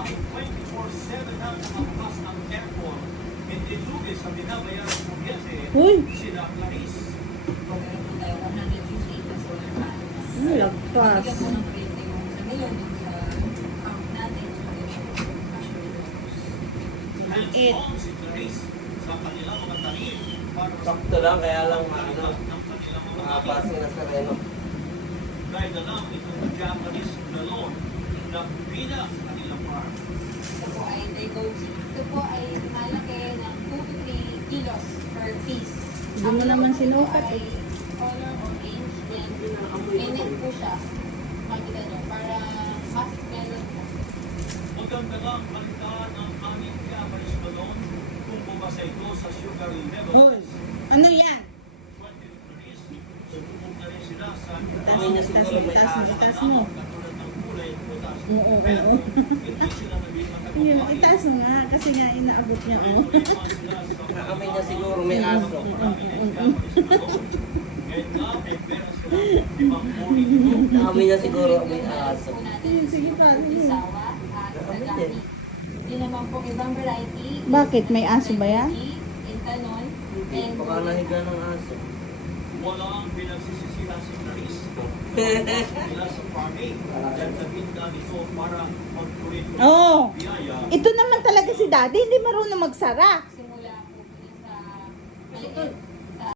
Dahil 24/7 na nakabukas ang airport, hindi lugi sa binabayaran ng kuryente Uy, sila Clarice. Meron tayo 158 na solar panels. lagpas. Bigyan mo ng rate yung sa ngayon yung sa account natin. So, cash flow. Hands-on si Clarice sa kanilang mga tanim para sa Sakto lang, kaya lang ano, ng kanilang mga tanim. makapasing na sa reno. Dahil na lang itong Japanese galon na pina sa kanilang farm. Ito po ay Daigoji. Ito po ay malaki ng 2 to 3 kilos per piece. Hindi mo naman sinukat ay eh. color orange and minute po siya. Makikita nyo, para mas melon po. Maganda lang balitaan ang aming Japanese galon kung bumasa ito sa sugar Uy, levels. ano yan? Sububog na rin sila sa Itaas mo. katulad ng kulay putas. Oo. Hindi sila naging Yun, matagumpay. itaas mo nga. Kasi nga inaabot niya, oh. Naamoy niya siguro may aso. Naamoy niya siguro may aso. Sige pa, sige. Sawa at Nagami. Hindi naman po ibang variety. Bakit? May aso ba yan? Intanon. Hindi, baka nahiga ng aso. Wala ang pinagsisisihan si Clarice. Nila sa farming. Dahil sa binda nito para mag-tuloy Oo. biyaya. Ito naman talaga si daddy, hindi marunong magsara. Simula po sa malikot.